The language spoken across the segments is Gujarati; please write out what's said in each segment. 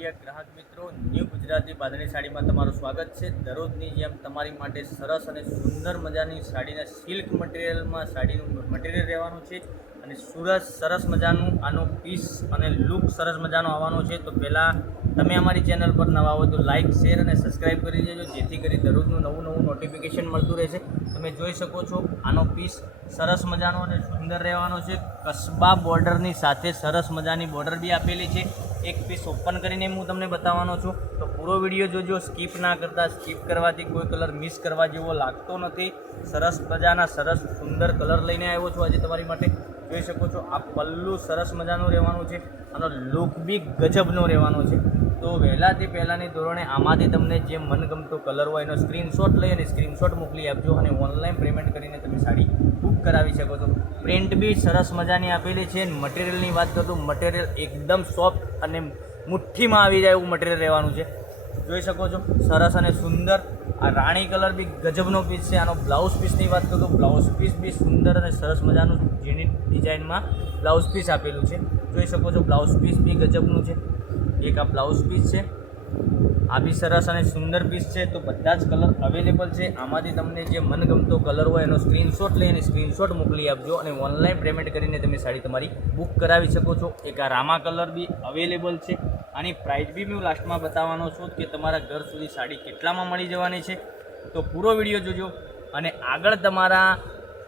પ્રિય ગ્રાહક મિત્રો, ન્યૂ ગુજરાતી બાંધણી સાડીમાં તમારું સ્વાગત છે। દરરોજની જેમ તમારી માટે સરસ અને સુંદર મજાની સાડીના સિલ્ક મટીરિયલમાં સાડીનું મટીરિયલ રહેવાનું છે અને સરસ મજાનું આનો પીસ અને લુક સરસ મજાનો આવવાનો છે। તો પહેલાં તમે અમારી ચેનલ પર નવા હો તો લાઇક, શેર અને સબસ્ક્રાઈબ કરી દેજો, જેથી કરી દરરોજનું નવું નોટિફિકેશન મળતું રહેશે। તમે જોઈ શકો છો આનો પીસ સરસ મજાનો અને સુંદર રહેવાનો છે। કસબા બોર્ડરની સાથે સરસ મજાની બોર્ડર બી આપેલી છે। એક પીસ ઓપન કરીને હું તમને બતાવવાનો છું, તો પૂરો વિડીયો જોજો, સ્કીપ ના કરતા। સ્કીપ કરવાથી કોઈ કલર મિસ કરવા જેવો લાગતો નથી। સરસ મજાના સરસ સુંદર કલર લઈને આવ્યો છું આજે તમારી માટે। જોઈ શકો છો આ પલ્લું સરસ મજાનું રહેવાનું છે, આનો લુક બી ગજબનો રહેવાનો છે। તો વહેલાથી પહેલાંની ધોરણે આમાંથી તમને જે મનગમતો કલર હોય એનો સ્ક્રીનશોટ લઈ અને સ્ક્રીનશોટ મોકલી આપજો અને ઓનલાઈન પેમેન્ટ કરીને તમે સાડી બુક કરાવી શકો છો। પ્રિન્ટ બી સરસ મજાની આપેલી છે। મટીરિયલની વાત કરું તો મટીરિયલ એકદમ સોફ્ટ અને મુઠ્ઠીમાં આવી જાય એવું મટીરિયલ રહેવાનું છે। જોઈ શકો છો સરસ અને સુંદર આ રાણી કલર બી ગજબનો પીસ છે। આનો બ્લાઉઝ પીસની વાત કરું તો બ્લાઉઝ પીસ બી સુંદર અને સરસ મજાનું ઝીણી ડિઝાઇનમાં બ્લાઉઝ પીસ આપેલું છે। જોઈ શકો છો બ્લાઉઝ પીસ બી ગજબનું છે। એક આ બ્લાઉઝ પીસ છે, આ બી સરસ અને સુંદર પીસ છે। તો બધા જ કલર અવેલેબલ છે। આમાંથી તમને જે મનગમતો કલર હોય એનો સ્ક્રીનશોટ લઈને સ્ક્રીનશોટ મોકલી આપજો અને ઓનલાઈન પેમેન્ટ કરીને તમે સાડી તમારી બુક કરાવી શકો છો। એક આ રામા કલર બી અવેલેબલ છે। આની પ્રાઇસ બી હું લાસ્ટમાં બતાવવાનો છું કે તમારા ઘર સુધી સાડી કેટલામાં મળી જવાની છે। તો પૂરો વિડીયો જોજો અને આગળ તમારા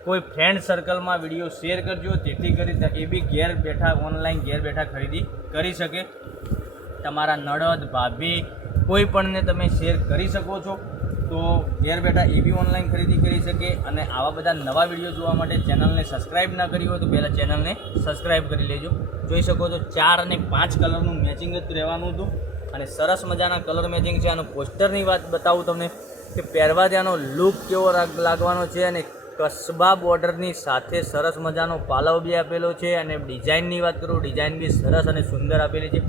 કોઈ ફ્રેન્ડ સર્કલમાં વિડીયો શેર કરજો, જેથી કરી એ બી ઘેર બેઠા ઓનલાઈન ઘેર બેઠા ખરીદી કરી શકે। તમારા નણદ, ભાભી કોઈ પણને તમે શેર કરી શકો છો, તો ઘેર બેઠા એ બી ઓનલાઈન ખરીદી કરી શકે। અને આવા બધા નવા વિડીયો જોવા માટે ચેનલને સબસ્ક્રાઈબ ના કરી હોય તો પહેલાં ચેનલને સબસ્ક્રાઈબ કરી લેજો। જોઈ શકો છો 4 અને 5 કલરનું મેચિંગ જ રહેવાનું હતું અને સરસ મજાના કલર મેચિંગ છે। આનો પોસ્ટરની વાત બતાવું તમને કે પહેરવા ત્યાંનો લુક કેવો લાગવાનો છે અને કસબા બોર્ડરની સાથે સરસ મજાનો પાલવ બી આપેલો છે। અને ડિઝાઇનની વાત કરું, ડિઝાઇન બી સરસ અને સુંદર આપેલી છે।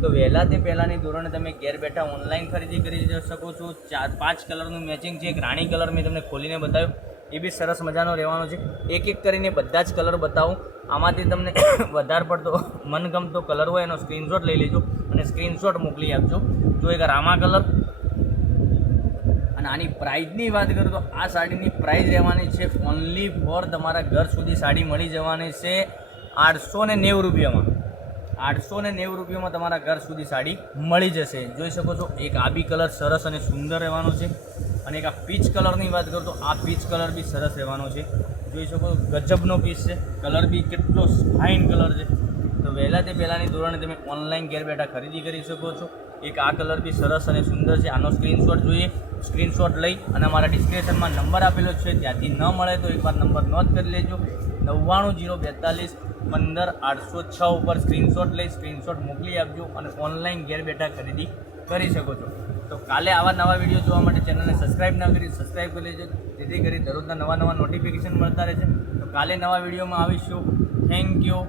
તો વહેલાથી પહેલાંની ધોરણે તમે ઘેર બેઠા ઓનલાઈન ખરીદી કરી શકો છો। 4-5 કલરનું મેચિંગ છે। એક રાણી કલર મેં તમને ખોલીને બતાવ્યો, એ બી સરસ મજાનો રહેવાનો છે। એક એક કરીને બધા જ કલર બતાવું, આમાંથી તમને વધારે પડતો મનગમતો કલર હોય એનો સ્ક્રીનશોટ લઈ લેજો અને સ્ક્રીનશોટ મોકલી આપજો। જો એક રામા કલર અને આની પ્રાઇઝની વાત કરું તો આ સાડીની પ્રાઇઝ રહેવાની છે ઓનલી ફોર તમારા ઘર સુધી સાડી મળી જવાની છે 890 રૂપિયામાં। 890 રૂપિયામાં તમારા ઘર સુધી સાડી મળી જશે। જોઈ શકો છો એક આ બી કલર સરસ અને સુંદર રહેવાનો છે અને એક આ પીચ કલરની વાત કરું તો આ પીચ કલર બી સરસ રહેવાનો છે। જોઈ શકો ગજબનો પીસ છે, કલર બી કેટલો ફાઇન કલર છે। તો વહેલાથી પહેલાંની ધોરણે તમે ઓનલાઈન ઘેર બેઠા ખરીદી કરી શકો છો। એક આ કલર બી સરસ અને સુંદર છે। આનો સ્ક્રીનશોટ જોઈએ, સ્ક્રીનશોટ લઈ અને અમારા ડિસ્ક્રિપ્શનમાં નંબર આપેલો છે, ત્યાંથી ન મળે તો એકવાર નંબર નોંધ કરી લેજો। 99042 15806 ઉપર સ્ક્રીનશોટ લઈ સ્ક્રીનશોટ મોકલી આપજો અને ઓનલાઈન ઘેર બેઠા ખરીદી કરી શકો છો। તો કાલે આવા નવા વિડીયો જોવા માટે ચેનલને સબસ્ક્રાઈબ ના કરી સબસ્ક્રાઈબ કરી લેજો, જેથી કરી દરરોજના નવા નોટિફિકેશન મળતા રહે છે। તો કાલે નવા વિડીયોમાં આવીશું। Thank you.